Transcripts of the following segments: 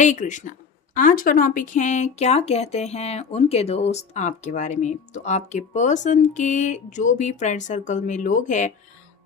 हरे कृष्णा। आज का टॉपिक है क्या कहते हैं उनके दोस्त आपके बारे में। तो आपके पर्सन के जो भी फ्रेंड सर्कल में लोग हैं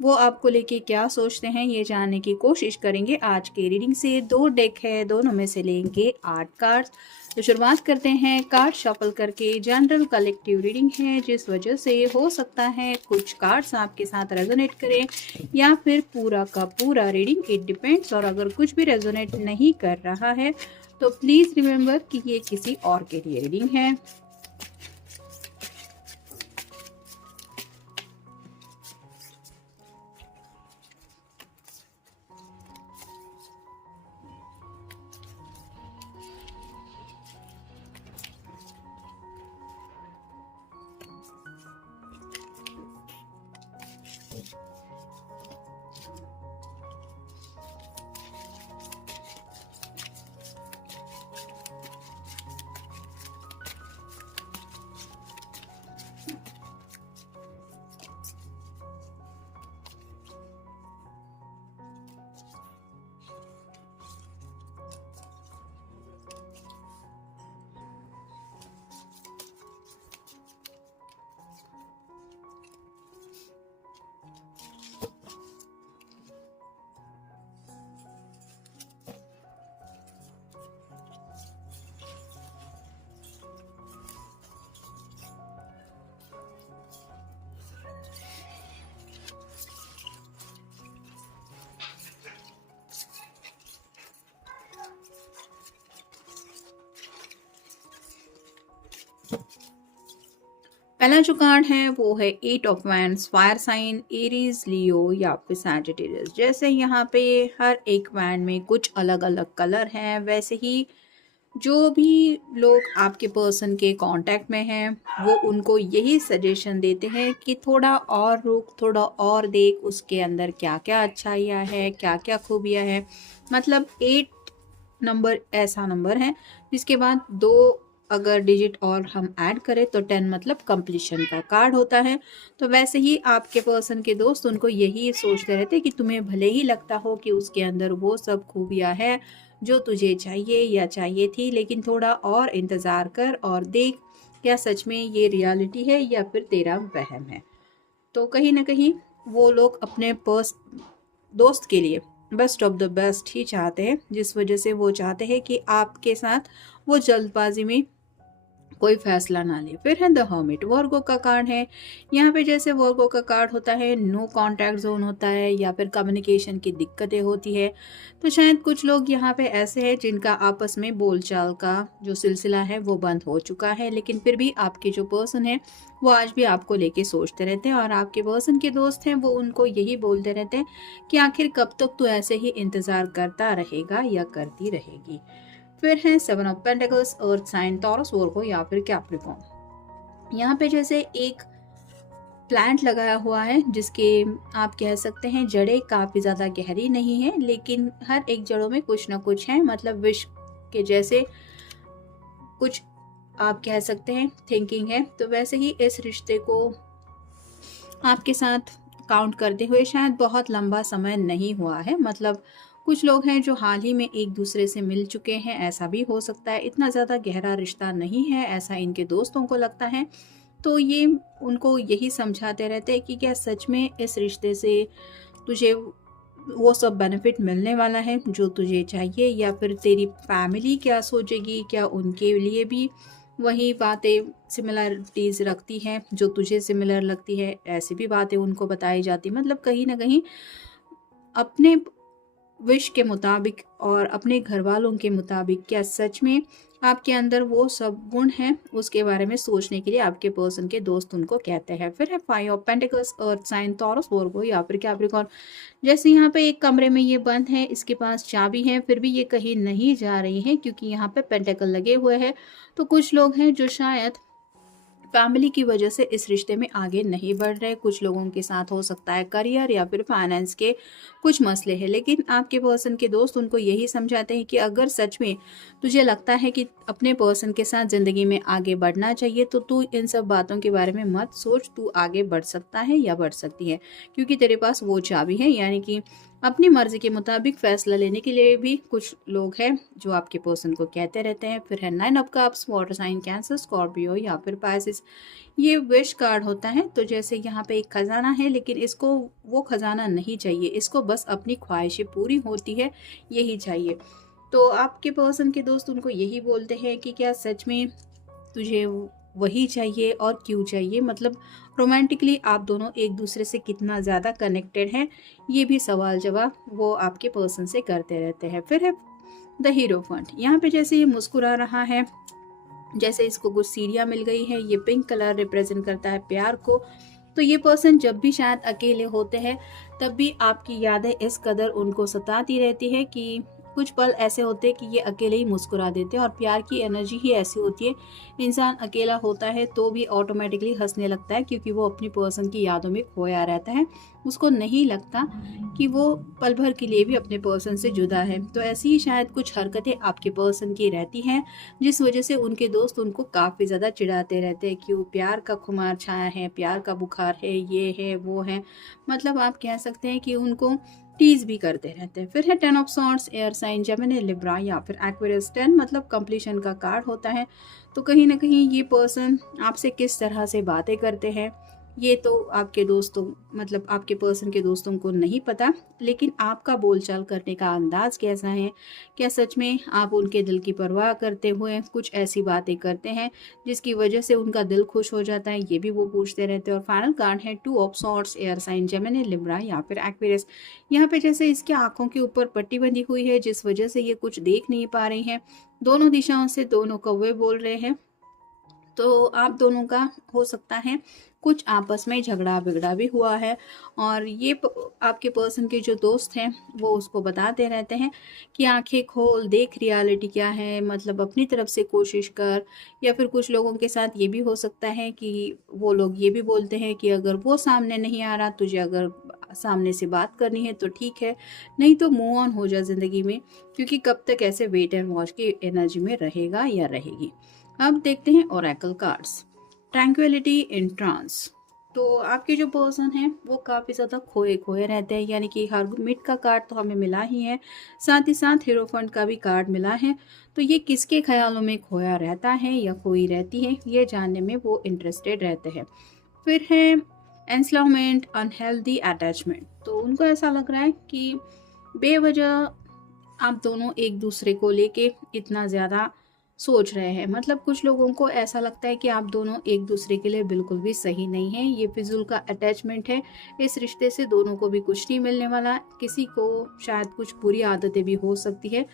वो आपको लेके क्या सोचते हैं ये जानने की कोशिश करेंगे आज के रीडिंग से। दो डेक है, दोनों में से लेंगे 8 कार्ड्स। तो शुरुआत करते हैं कार्ड शफल करके। जनरल कलेक्टिव रीडिंग है जिस वजह से हो सकता है कुछ कार्ड्स आपके साथ रेजोनेट करें या फिर पूरा का पूरा रीडिंग इट डिपेंड्स। और अगर कुछ भी रेजोनेट नहीं कर रहा है तो प्लीज रिमेम्बर कि ये किसी और के लिए रीडिंग है। पहला जो कार्ड है वो है 8 of wands, fire sign Aries, Leo या फिर सैजिटेरियस। जैसे यहाँ पे हर एक वैंड में कुछ अलग अलग कलर हैं, वैसे ही जो भी लोग आपके पर्सन के कांटेक्ट में हैं वो उनको यही सजेशन देते हैं कि थोड़ा और रुक, थोड़ा और देख, उसके अंदर क्या क्या अच्छाइयाँ है, क्या क्या खूबियाँ है। मतलब 8 नंबर ऐसा नंबर है जिसके बाद दो अगर डिजिट और हम ऐड करें तो 10 मतलब कंप्लीशन का कार्ड होता है। तो वैसे ही आपके पर्सन के दोस्त उनको यही सोचते रहते हैं कि तुम्हें भले ही लगता हो कि उसके अंदर वो सब खूबियाँ है जो तुझे चाहिए या चाहिए थी, लेकिन थोड़ा और इंतज़ार कर और देख क्या सच में ये रियलिटी है या फिर तेरा वहम है। तो कहीं ना कहीं वो लोग अपने दोस्त के लिए बेस्ट ऑफ द बेस्ट ही चाहते हैं, जिस वजह से वो चाहते हैं कि आपके साथ वो जल्दबाजी में कोई फैसला ना ले। फिर है द हर्मिट, वर्गो का कार्ड है। यहाँ पे जैसे वर्गो का कार्ड होता है नो कांटेक्ट जोन होता है या फिर कम्युनिकेशन की दिक्कतें होती है। तो शायद कुछ लोग यहाँ पे ऐसे हैं जिनका आपस में बोलचाल का जो सिलसिला है वो बंद हो चुका है, लेकिन फिर भी आपके जो पर्सन है वो आज भी आपको लेके सोचते रहते हैं और आपके पर्सन के दोस्त हैं वो उनको यही बोलते रहते हैं कि आखिर कब तक तू ऐसे ही इंतजार करता रहेगा या करती रहेगी। फिर है 7 of pentacles, earth sign, Taurus, Virgo या फिर कैप्रिकॉर्न। यहाँ पे जैसे एक प्लांट लगाया हुआ है जिसके आप कह सकते हैं जड़ें काफ़ी ज़्यादा गहरी नहीं है, लेकिन हर एक जड़ों में कुछ ना कुछ है। मतलब विश के जैसे कुछ आप कह सकते हैं थिंकिंग है। तो वैसे ही इस रिश्ते को आपके साथ काउंट करते हुए शायद बहुत लंबा समय नहीं हुआ है। मतलब कुछ लोग हैं जो हाल ही में एक दूसरे से मिल चुके हैं, ऐसा भी हो सकता है। इतना ज़्यादा गहरा रिश्ता नहीं है ऐसा इनके दोस्तों को लगता है। तो ये उनको यही समझाते रहते हैं कि क्या सच में इस रिश्ते से तुझे वो सब बेनिफिट मिलने वाला है जो तुझे चाहिए, या फिर तेरी फैमिली क्या सोचेगी, क्या उनके लिए भी वही बातें सिमिलरिटीज़ रखती हैं जो तुझे सिमिलर लगती है। ऐसी भी बातें उनको बताई जाती। मतलब कहीं ना कहीं अपने विश के मुताबिक और अपने घर वालों के मुताबिक क्या सच में आपके अंदर वो सब गुण हैं, उसके बारे में सोचने के लिए आपके पर्सन के दोस्त उनको कहते हैं। फिर है 5 of pentacles, earth sign, Taurus, Virgo या फिर कैप्रिकॉर्न। जैसे यहाँ पे एक कमरे में ये बंद है, इसके पास चाबी है, फिर भी ये कहीं नहीं जा रही है क्योंकि यहाँ पे पेंटिकल लगे हुए हैं। तो कुछ लोग हैं जो शायद फैमिली की वजह से इस रिश्ते में आगे नहीं बढ़ रहे। कुछ लोगों के साथ हो सकता है करियर या फिर फाइनेंस के कुछ मसले हैं, लेकिन आपके पर्सन के दोस्त उनको यही समझाते हैं कि अगर सच में तुझे लगता है कि अपने पर्सन के साथ ज़िंदगी में आगे बढ़ना चाहिए तो तू इन सब बातों के बारे में मत सोच, तू आगे बढ़ सकता है या बढ़ सकती है क्योंकि तेरे पास वो चाबी है। यानी कि अपनी मर्जी के मुताबिक फैसला लेने के लिए भी कुछ लोग हैं जो आपके पर्सन को कहते रहते हैं। फिर है 9 of cups, water sign Cancer, Scorpio या फिर पाइसिस। ये विश कार्ड होता है। तो जैसे यहाँ पे एक खजाना है, लेकिन इसको वो खजाना नहीं चाहिए, इसको बस अपनी ख्वाहिशें पूरी होती है यही चाहिए। तो आपके पर्सन के दोस्त उनको यही बोलते हैं कि क्या सच में तुझे वही चाहिए और क्यों चाहिए, मतलब रोमांटिकली आप दोनों एक दूसरे से कितना ज़्यादा कनेक्टेड हैं, ये भी सवाल जवाब वो आपके पर्सन से करते रहते हैं। फिर है द हीरो फंड। यहाँ पे जैसे ये मुस्कुरा रहा है, जैसे इसको कुछ सीढ़ियाँ मिल गई है। ये पिंक कलर रिप्रेजेंट करता है प्यार को। तो ये पर्सन जब भी शायद अकेले होते हैं तब भी आपकी यादें इस कदर उनको सताती रहती है कि कुछ पल ऐसे होते हैं कि ये अकेले ही मुस्कुरा देते हैं। और प्यार की एनर्जी ही ऐसी होती है, इंसान अकेला होता है तो भी ऑटोमेटिकली हंसने लगता है, क्योंकि वो अपनी पर्सन की यादों में खोया रहता है। उसको नहीं लगता कि वो पल भर के लिए भी अपने पर्सन से जुदा है। तो ऐसी ही शायद कुछ हरकतें आपके पर्सन की रहती हैं, जिस वजह से उनके दोस्त उनको काफ़ी ज़्यादा चिढ़ाते रहते हैं कि वो प्यार का खुमार छाया है, प्यार का बुखार है, ये है वो है। मतलब आप कह सकते हैं कि उनको टीज भी करते रहते हैं। फिर है 10 of swords, air sign Gemini, Libra या फिर एक्वेरियस। 10 मतलब कंप्लीशन का कार्ड होता है। तो कहीं ना कहीं ये पर्सन आपसे किस तरह से बातें करते हैं ये तो आपके दोस्तों, मतलब आपके पर्सन के दोस्तों को नहीं पता, लेकिन आपका बोलचाल करने का अंदाज कैसा है, क्या सच में आप उनके दिल की परवाह करते हुए कुछ ऐसी बातें करते हैं जिसकी वजह से उनका दिल खुश हो जाता है, ये भी वो पूछते रहते हैं। और फाइनल कार्ड है 2 of swords, air sign Gemini, Libra या फिर एक्वेरियस। यहाँ पे जैसे इसकी आंखों के ऊपर पट्टी बंधी हुई है, जिस वजह से ये कुछ देख नहीं पा रही हैं। दोनों दिशाओं से दोनों कौवे बोल रहे हैं। तो आप दोनों का हो सकता है कुछ आपस में झगड़ा बिगड़ा भी हुआ है। और ये आपके पर्सन के जो दोस्त हैं वो उसको बताते रहते हैं कि आंखें खोल, देख रियलिटी क्या है, मतलब अपनी तरफ से कोशिश कर। या फिर कुछ लोगों के साथ ये भी हो सकता है कि वो लोग ये भी बोलते हैं कि अगर वो सामने नहीं आ रहा, तुझे अगर सामने से बात करनी है तो ठीक है, नहीं तो मूव ऑन हो जा ज़िंदगी में, क्योंकि कब तक ऐसे वेट एंड वॉच की एनर्जी में रहेगा या रहेगी। अब देखते हैं Oracle cards. Tranquillity in trance. तो आपके जो पर्सन हैं वो काफ़ी ज़्यादा खोए खोए रहते हैं, यानी कि हरमिट का कार्ड तो हमें मिला ही है, साथ ही साथ हीरोफंट का भी कार्ड मिला है। तो ये किसके ख्यालों में खोया रहता है या खोई रहती है, ये जानने में वो इंटरेस्टेड रहते हैं। फिर है एंस्लाउमेंट, अनहेल्दी अटैचमेंट। तो उनको ऐसा लग रहा है कि बेवजह आप दोनों एक दूसरे को लेके इतना ज़्यादा सोच रहे हैं। मतलब कुछ लोगों को ऐसा लगता है कि आप दोनों एक दूसरे के लिए बिल्कुल भी सही नहीं है, ये फिजूल का अटैचमेंट है, इस रिश्ते से दोनों को भी कुछ नहीं मिलने वाला। किसी को शायद कुछ बुरी आदतें भी हो सकती है।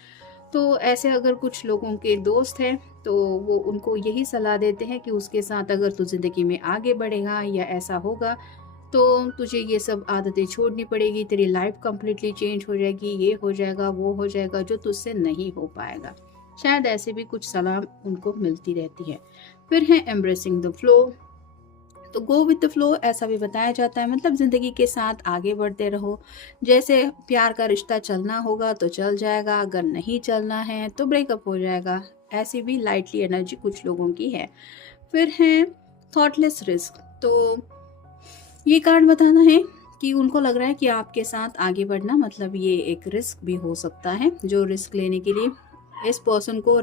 तो ऐसे अगर कुछ लोगों के दोस्त हैं तो वो उनको यही सलाह देते हैं कि उसके साथ अगर तू ज़िंदगी में आगे बढ़ेगा या ऐसा होगा तो तुझे ये सब आदतें छोड़नी पड़ेगी, तेरी लाइफ कंप्लीटली चेंज हो जाएगी, ये हो जाएगा वो हो जाएगा जो तुझसे नहीं हो पाएगा। शायद ऐसे भी कुछ सलाह उनको मिलती रहती है। फिर है एम्ब्रेसिंग द फ्लो। तो गो विद द फ्लो ऐसा भी बताया जाता है, मतलब ज़िंदगी के साथ आगे बढ़ते रहो। जैसे प्यार का रिश्ता चलना होगा तो चल जाएगा, अगर नहीं चलना है तो ब्रेकअप हो जाएगा। ऐसी भी लाइटली एनर्जी कुछ लोगों की है। फिर है थॉटलेस रिस्क। तो ये कार्ड बताना है कि उनको लग रहा है कि आपके साथ आगे बढ़ना मतलब ये एक रिस्क भी हो सकता है, जो रिस्क लेने के लिए इस पर्सन को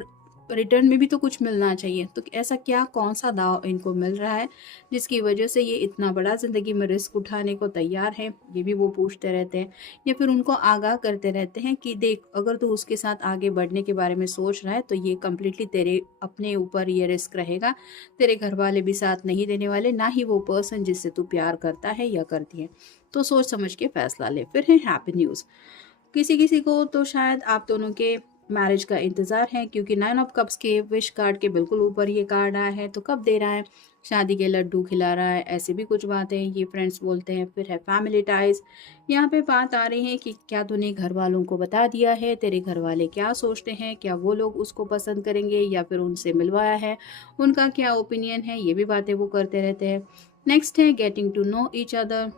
रिटर्न में भी तो कुछ मिलना चाहिए। तो ऐसा क्या, कौन सा दाव इनको मिल रहा है जिसकी वजह से ये इतना बड़ा ज़िंदगी में रिस्क उठाने को तैयार है, ये भी वो पूछते रहते हैं। या फिर उनको आगाह करते रहते हैं कि देख, अगर तू उसके साथ आगे बढ़ने के बारे में सोच रहा है तो ये कम्प्लीटली तेरे अपने ऊपर ये रिस्क रहेगा। तेरे घर वाले भी साथ नहीं देने वाले, ना ही वो पर्सन जिससे तू प्यार करता है या करती है। तो सोच समझ के फैसला ले। फिर है हैप्पी न्यूज़। किसी किसी को तो शायद आप दोनों के मैरिज का इंतज़ार है, क्योंकि 9 ऑफ कप्स के विश कार्ड के बिल्कुल ऊपर ये कार्ड आया है। तो कब दे रहा है, शादी के लड्डू खिला रहा है, ऐसे भी कुछ बातें ये फ्रेंड्स बोलते हैं। फिर है फैमिली टाइज। यहाँ पे बात आ रही है कि क्या तूने घर वालों को बता दिया है, तेरे घर वाले क्या सोचते हैं, क्या वो लोग उसको पसंद करेंगे या फिर उनसे मिलवाया है, उनका क्या ओपिनियन है, ये भी बातें वो करते रहते हैं। नेक्स्ट है getting to know each other.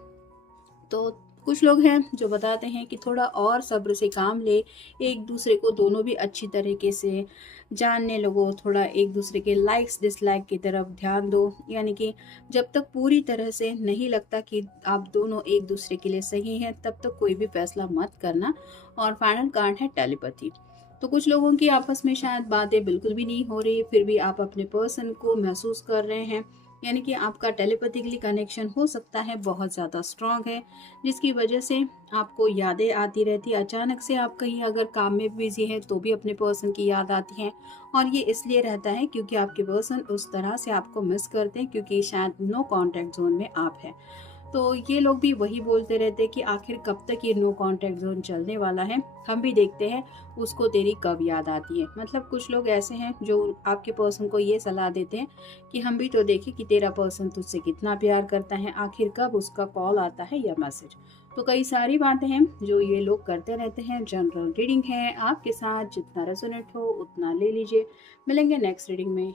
तो कुछ लोग हैं जो बताते हैं कि थोड़ा और सब्र से काम ले, एक दूसरे को दोनों भी अच्छी तरीके से जानने लगो, थोड़ा एक दूसरे के लाइक्स डिसलाइक की तरफ ध्यान दो। यानी कि जब तक पूरी तरह से नहीं लगता कि आप दोनों एक दूसरे के लिए सही हैं, तब तक कोई भी फैसला मत करना। और फाइनल कार्ड है टेलीपैथी। तो कुछ लोगों की आपस में शायद बातें बिल्कुल भी नहीं हो रही, फिर भी आप अपने पर्सन को महसूस कर रहे हैं। यानी कि आपका टेलीपैथिकली कनेक्शन हो सकता है बहुत ज़्यादा स्ट्रांग है, जिसकी वजह से आपको यादें आती रहती है। अचानक से आप कहीं अगर काम में बिजी हैं तो भी अपने पर्सन की याद आती है। और ये इसलिए रहता है क्योंकि आपके पर्सन उस तरह से आपको मिस करते हैं, क्योंकि शायद नो कॉन्टैक्ट जोन में आप हैं। तो ये लोग भी वही बोलते रहते हैं कि आखिर कब तक ये नो कॉन्टैक्ट जोन चलने वाला है, हम भी देखते हैं उसको तेरी कब याद आती है। मतलब कुछ लोग ऐसे हैं जो आपके पर्सन को ये सलाह देते हैं कि हम भी तो देखें कि तेरा पर्सन तुझसे कितना प्यार करता है, आखिर कब उसका कॉल आता है या मैसेज। तो कई सारी बातें हैं जो ये लोग करते रहते हैं। जनरल रीडिंग है आपके साथ, जितना रेजोनेट हो उतना ले लीजिए। मिलेंगे नेक्स्ट रीडिंग में।